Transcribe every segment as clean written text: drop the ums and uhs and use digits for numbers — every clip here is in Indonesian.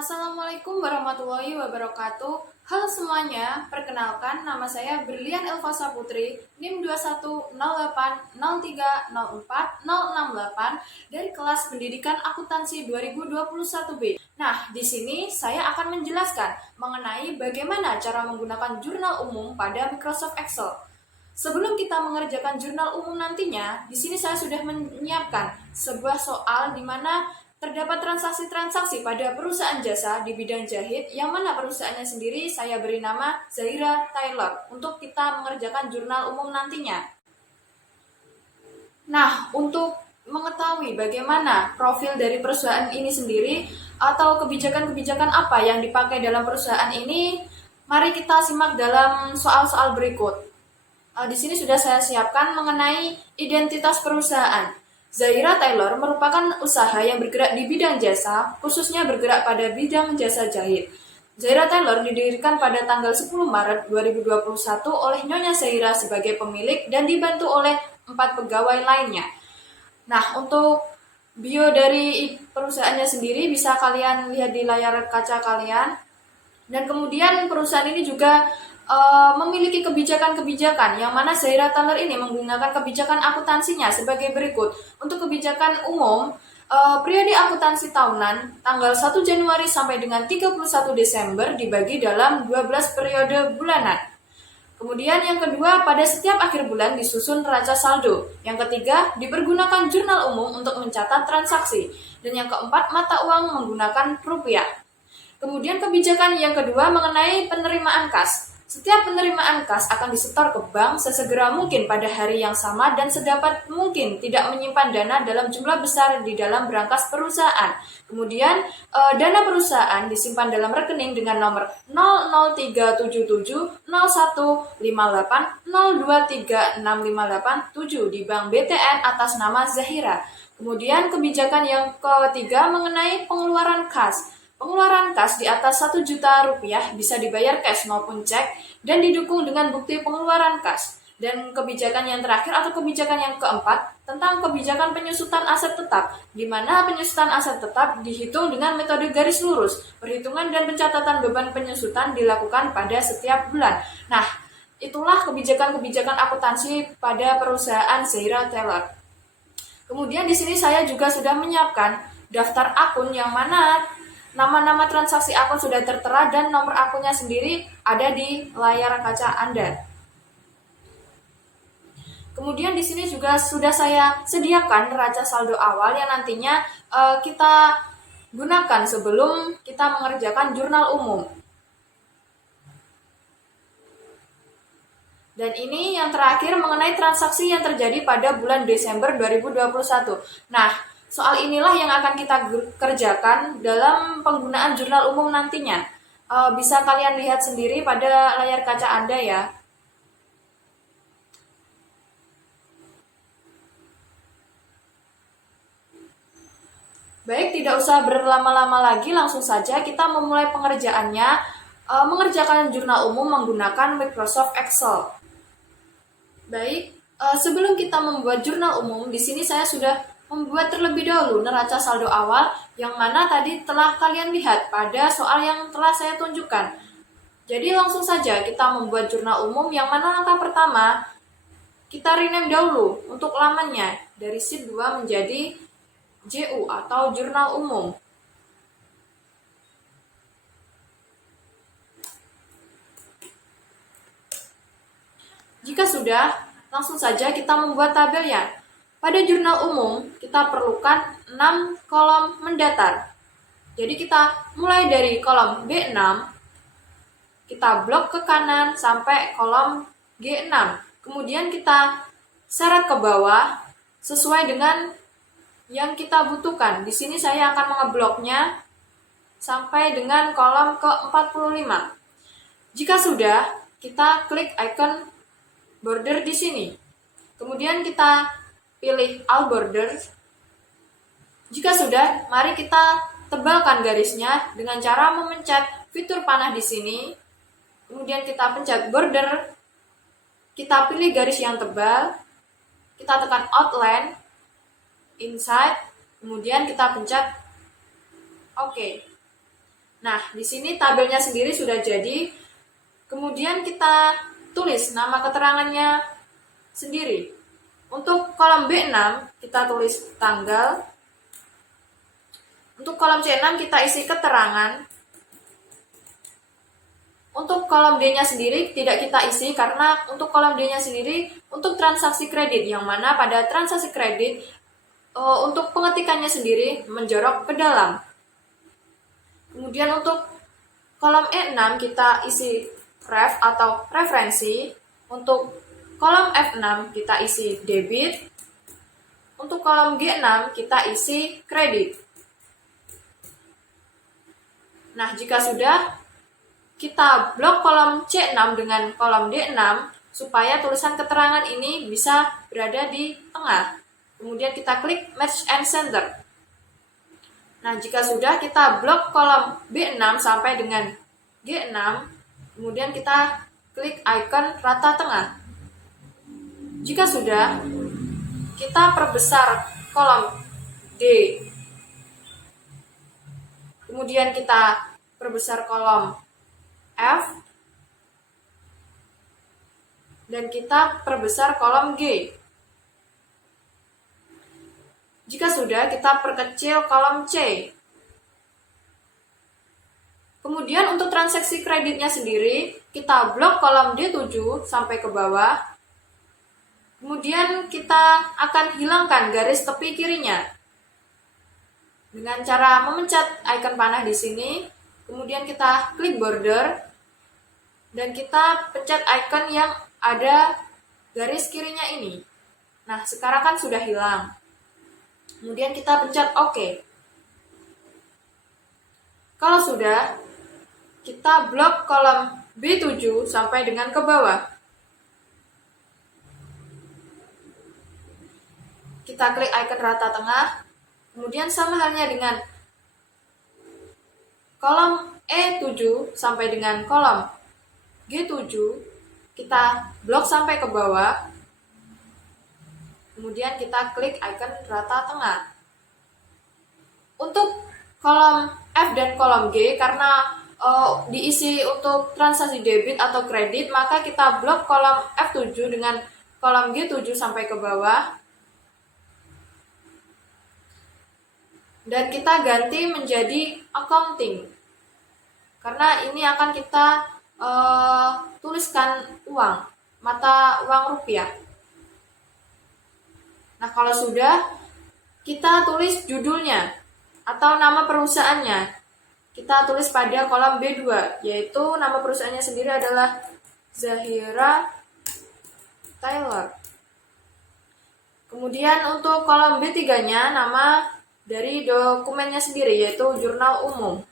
Assalamualaikum warahmatullahi wabarakatuh. Halo semuanya, perkenalkan nama saya Berlian Elvasa Putri, NIM 210803040668 dari kelas Pendidikan Akuntansi 2021B. Nah, di sini saya akan menjelaskan mengenai bagaimana cara menggunakan jurnal umum pada Microsoft Excel. Sebelum kita mengerjakan jurnal umum nantinya, di sini saya sudah menyiapkan sebuah soal di mana terdapat transaksi-transaksi pada perusahaan jasa di bidang jahit, yang mana perusahaannya sendiri saya beri nama Zahira Taylor untuk kita mengerjakan jurnal umum nantinya. Nah, untuk mengetahui bagaimana profil dari perusahaan ini sendiri atau kebijakan-kebijakan apa yang dipakai dalam perusahaan ini, mari kita simak dalam soal-soal berikut. Di sini sudah saya siapkan mengenai identitas perusahaan. Zahira Taylor merupakan usaha yang bergerak di bidang jasa, khususnya bergerak pada bidang jasa jahit. Zahira Taylor didirikan pada tanggal 10 Maret 2021 oleh Nyonya Zahira sebagai pemilik dan dibantu oleh 4 pegawai lainnya. Nah, untuk bio dari perusahaannya sendiri bisa kalian lihat di layar kaca kalian. Dan kemudian perusahaan ini juga memiliki kebijakan-kebijakan yang mana Zahira Taylor ini menggunakan kebijakan akuntansinya sebagai berikut. Untuk kebijakan umum, periode akuntansi tahunan tanggal 1 Januari sampai dengan 31 Desember dibagi dalam 12 periode bulanan. Kemudian yang kedua, pada setiap akhir bulan disusun neraca saldo. Yang ketiga, dipergunakan jurnal umum untuk mencatat transaksi. Dan yang keempat, mata uang menggunakan rupiah. Kemudian kebijakan yang kedua mengenai penerimaan kas. Setiap penerimaan kas akan disetor ke bank sesegera mungkin pada hari yang sama dan sedapat mungkin tidak menyimpan dana dalam jumlah besar di dalam berangkas perusahaan. Kemudian dana perusahaan disimpan dalam rekening dengan nomor 0037700158023658 di Bank BTN atas nama Zahira. Kemudian kebijakan yang ketiga mengenai pengeluaran kas. Pengeluaran kas di atas 1 juta rupiah bisa dibayar cash maupun cek dan didukung dengan bukti pengeluaran kas. Dan kebijakan yang terakhir atau kebijakan yang keempat tentang kebijakan penyusutan aset tetap, di mana penyusutan aset tetap dihitung dengan metode garis lurus. Perhitungan dan pencatatan beban penyusutan dilakukan pada setiap bulan. Nah, itulah kebijakan-kebijakan akuntansi pada perusahaan Zahira Taylor. Kemudian di sini saya juga sudah menyiapkan daftar akun yang mana nama-nama transaksi akun sudah tertera dan nomor akunnya sendiri ada di layar kaca Anda. Kemudian di sini juga sudah saya sediakan neraca saldo awal yang nantinya kita gunakan sebelum kita mengerjakan jurnal umum. Dan ini yang terakhir mengenai transaksi yang terjadi pada bulan Desember 2021. Nah, soal inilah yang akan kita kerjakan dalam penggunaan jurnal umum nantinya. Bisa kalian lihat sendiri pada layar kaca Anda ya. Baik, tidak usah berlama-lama lagi, langsung saja kita memulai pengerjaannya. Mengerjakan jurnal umum menggunakan Microsoft Excel. Baik, sebelum kita membuat jurnal umum, di sini saya sudah membuat terlebih dahulu neraca saldo awal yang mana tadi telah kalian lihat pada soal yang telah saya tunjukkan. Jadi langsung saja kita membuat jurnal umum yang mana langkah pertama kita rename dahulu untuk lamannya dari sheet 2 menjadi JU atau jurnal umum. Jika sudah, langsung saja kita membuat tabelnya. Pada jurnal umum, kita perlukan 6 kolom mendatar. Jadi kita mulai dari kolom B6, kita blok ke kanan sampai kolom G6. Kemudian kita seret ke bawah sesuai dengan yang kita butuhkan. Di sini saya akan mengebloknya sampai dengan kolom ke-45. Jika sudah, kita klik icon border di sini. Kemudian kita pilih all borders. Jika sudah, mari kita tebalkan garisnya dengan cara memencet fitur panah di sini. Kemudian kita pencet border. Kita pilih garis yang tebal. Kita tekan outline, inside, kemudian kita pencet OK. Nah, di sini tabelnya sendiri sudah jadi. Kemudian kita tulis nama keterangannya sendiri. Untuk kolom B6 kita tulis tanggal. Untuk kolom C6 kita isi keterangan. Untuk kolom D-nya sendiri tidak kita isi karena untuk kolom D-nya sendiri untuk transaksi kredit, yang mana pada transaksi kredit untuk pengetikannya sendiri menjorok ke dalam. Kemudian untuk kolom E6 kita isi ref atau referensi. Untuk kolom F6 kita isi debit. Untuk kolom G6 kita isi kredit. Nah, jika sudah, kita blok kolom C6 dengan kolom D6 supaya tulisan keterangan ini bisa berada di tengah. Kemudian kita klik Match and Center. Nah, jika sudah, kita blok kolom B6 sampai dengan G6. Kemudian kita klik icon rata tengah. Jika sudah, kita perbesar kolom D. Kemudian kita perbesar kolom F. Dan kita perbesar kolom G. Jika sudah, kita perkecil kolom C. Kemudian untuk transaksi kreditnya sendiri, kita blok kolom D7 sampai ke bawah. Kemudian kita akan hilangkan garis tepi kirinya dengan cara memencet icon panah di sini. Kemudian kita klik border dan kita pencet icon yang ada garis kirinya ini. Nah, sekarang kan sudah hilang. Kemudian kita pencet OK. Kalau sudah, kita blok kolom B7 sampai dengan ke bawah. Kita klik icon rata tengah. Kemudian sama halnya dengan kolom E7 sampai dengan kolom G7, kita blok sampai ke bawah. Kemudian kita klik icon rata tengah. Untuk kolom F dan kolom G, karena diisi untuk transaksi debit atau kredit, maka kita blok kolom F7 dengan kolom G7 sampai ke bawah. Dan kita ganti menjadi accounting, karena ini akan kita tuliskan uang, mata uang rupiah. Nah, kalau sudah, kita tulis judulnya atau nama perusahaannya. Kita tulis pada kolom B2, yaitu nama perusahaannya sendiri adalah Zahira Taylor. Kemudian untuk kolom B3-nya nama dari dokumennya sendiri, yaitu jurnal umum.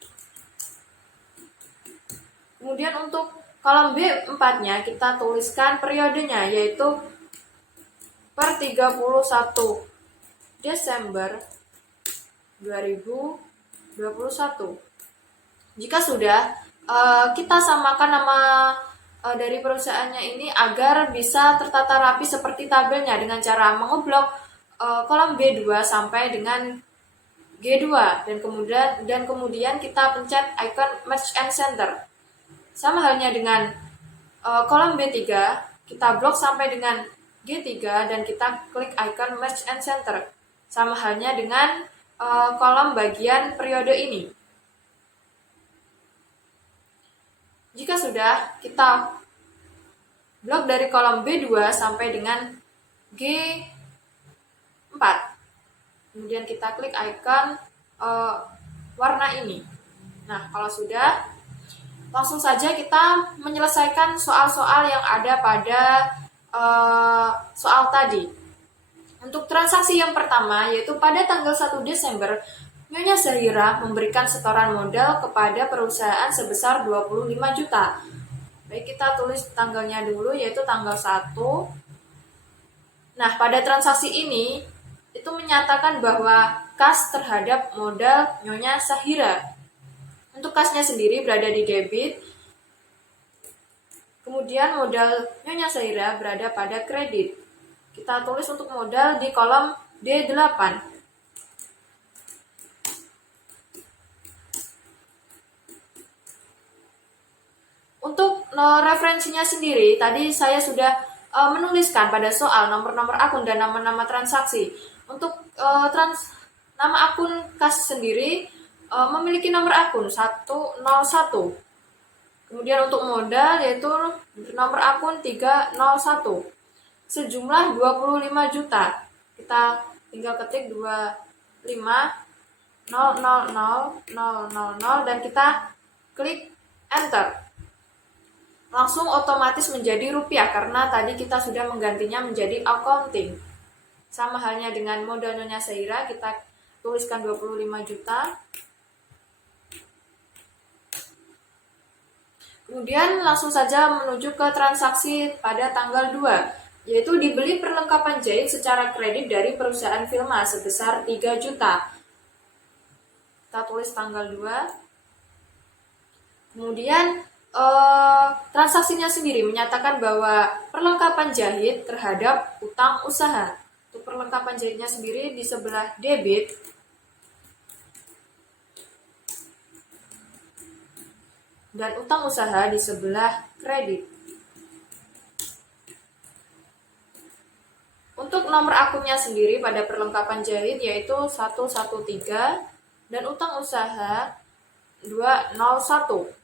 Kemudian untuk kolom B4-nya kita tuliskan periodenya, yaitu per 31 Desember 2021. Jika sudah, kita samakan nama dari perusahaannya ini agar bisa tertata rapi seperti tabelnya dengan cara mengeblok kolom B2 sampai dengan G2 dan kemudian kita pencet icon Match and Center. Sama halnya dengan kolom B3, kita blok sampai dengan G3 dan kita klik icon Match and Center. Sama halnya dengan kolom bagian periode ini. Jika sudah, kita blok dari kolom B2 sampai dengan G4. Kemudian kita klik icon warna ini. Nah, kalau sudah, langsung saja kita menyelesaikan soal-soal yang ada pada soal tadi. Untuk transaksi yang pertama, yaitu pada tanggal 1 Desember, Nyonya Zahira memberikan setoran modal kepada perusahaan sebesar 25 juta. Baik, kita tulis tanggalnya dulu, yaitu tanggal 1. Nah, pada transaksi ini, itu menyatakan bahwa kas terhadap modal Nyonya Zahira. Untuk kasnya sendiri berada di debit. Kemudian modal Nyonya Zahira berada pada kredit. Kita tulis untuk modal di kolom D8. Untuk referensinya sendiri, tadi saya sudah menuliskan pada soal nomor-nomor akun dan nama-nama transaksi. Untuk nama akun kas sendiri memiliki nomor akun 101. Kemudian untuk modal yaitu nomor akun 301. Sejumlah 25 juta. Kita tinggal ketik 25.000.000 dan kita klik enter. Langsung otomatis menjadi rupiah karena tadi kita sudah menggantinya menjadi accounting. Sama halnya dengan modal Nyonya Saira, kita tuliskan 25 juta. Kemudian langsung saja menuju ke transaksi pada tanggal 2, yaitu dibeli perlengkapan jahit secara kredit dari perusahaan Vilma sebesar 3 juta. Kita tulis tanggal 2. Kemudian transaksinya sendiri menyatakan bahwa perlengkapan jahit terhadap utang usaha. Untuk perlengkapan jahitnya sendiri di sebelah debit, dan utang usaha di sebelah kredit. Untuk nomor akunnya sendiri pada perlengkapan jahit yaitu 113 dan utang usaha 201.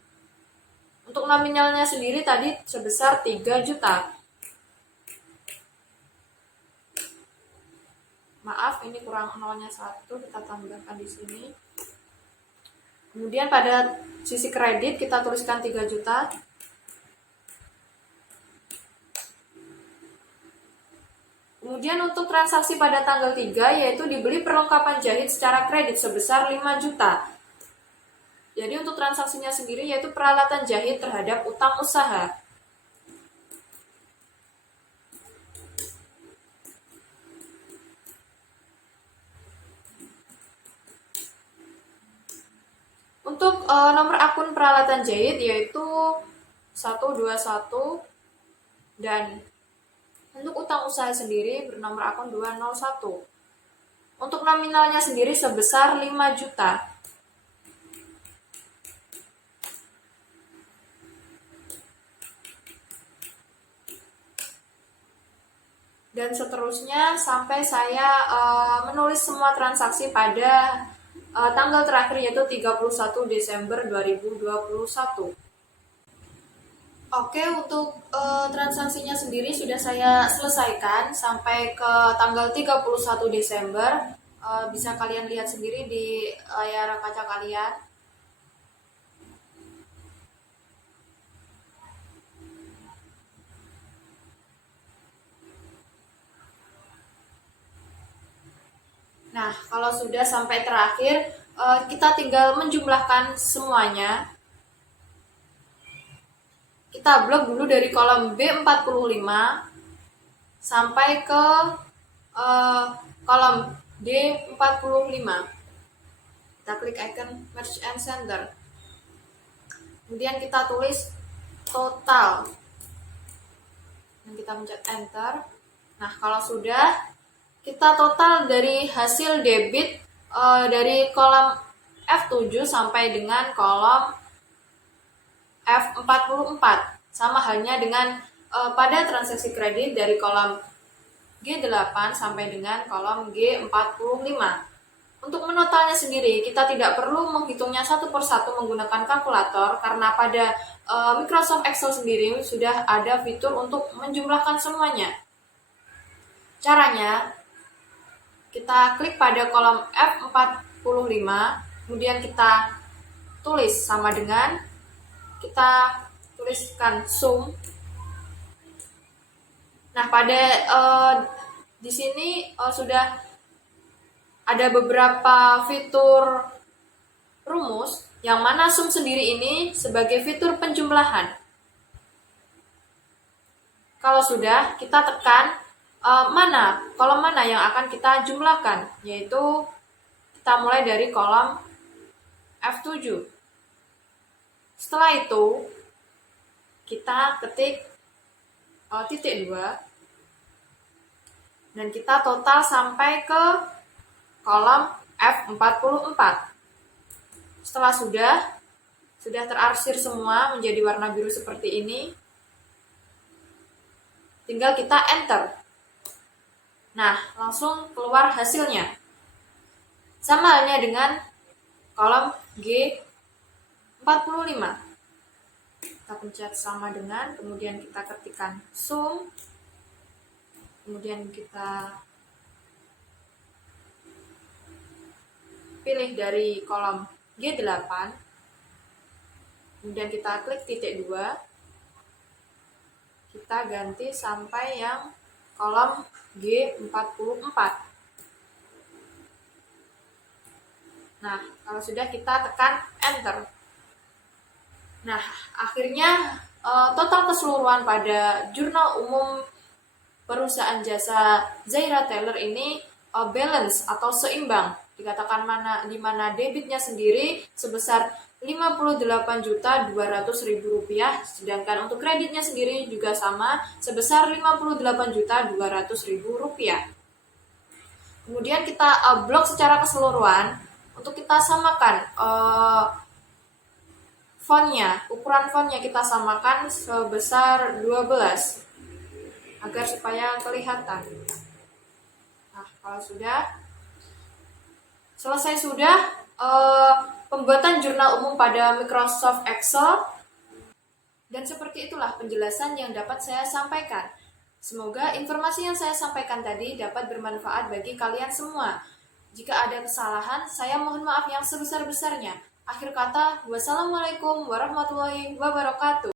Untuk nominalnya sendiri tadi sebesar 3 juta. Maaf, ini kurang nolnya 1, kita tambahkan di sini. Kemudian pada sisi kredit kita tuliskan 3 juta. Kemudian untuk transaksi pada tanggal 3 yaitu dibeli perlengkapan jahit secara kredit sebesar 5 juta. Jadi untuk transaksinya sendiri yaitu peralatan jahit terhadap utang usaha. Untuk nomor akun peralatan jahit yaitu 121 dan untuk utang usaha sendiri bernomor akun 201. Untuk nominalnya sendiri sebesar 5 juta. Dan seterusnya sampai saya menulis semua transaksi pada tanggal terakhir yaitu 31 Desember 2021. Oke, untuk transaksinya sendiri sudah saya selesaikan sampai ke tanggal 31 Desember. Bisa kalian lihat sendiri di layar kaca kalian. Nah, kalau sudah sampai terakhir, kita tinggal menjumlahkan semuanya. Kita blok dulu dari kolom B45 sampai ke kolom D45. Kita klik icon Merge and Center. Kemudian kita tulis total. Dan kita pencet enter. Nah, kalau sudah, kita total dari hasil debit dari kolom F7 sampai dengan kolom F44. Sama halnya dengan pada transaksi kredit dari kolom G8 sampai dengan kolom G45. Untuk menotalnya sendiri, kita tidak perlu menghitungnya satu persatu menggunakan kalkulator karena pada Microsoft Excel sendiri sudah ada fitur untuk menjumlahkan semuanya. Caranya, kita klik pada kolom F45, kemudian kita tulis sama dengan, kita tuliskan sum. Nah, pada di sini sudah ada beberapa fitur rumus, yang mana sum sendiri ini sebagai fitur penjumlahan. Kalau sudah, kita tekan kolom mana yang akan kita jumlahkan, yaitu kita mulai dari kolom F7. Setelah itu, kita ketik titik 2 dan kita total sampai ke kolom F44. Setelah sudah, Sudah terarsir semua menjadi warna biru seperti ini. Tinggal kita enter. Nah, langsung keluar hasilnya. Sama halnya dengan kolom G45. Kita pencet sama dengan, kemudian kita ketikkan sum, kemudian kita pilih dari kolom G8, kemudian kita klik titik 2, kita ganti sampai yang kolom G44. Nah, kalau sudah kita tekan enter. Nah, akhirnya total keseluruhan pada jurnal umum perusahaan jasa Zaira Taylor ini balance atau seimbang. Dikatakan di mana debitnya sendiri sebesar Rp58.200.000, sedangkan untuk kreditnya sendiri juga sama sebesar Rp58.200.000. Kemudian kita blok secara keseluruhan untuk kita samakan fontnya, ukuran fontnya kita samakan sebesar 12 agar supaya kelihatan. Nah, kalau selesai pembuatan jurnal umum pada Microsoft Excel, dan seperti itulah penjelasan yang dapat saya sampaikan. Semoga informasi yang saya sampaikan tadi dapat bermanfaat bagi kalian semua. Jika ada kesalahan, saya mohon maaf yang sebesar-besarnya. Akhir kata, wassalamualaikum warahmatullahi wabarakatuh.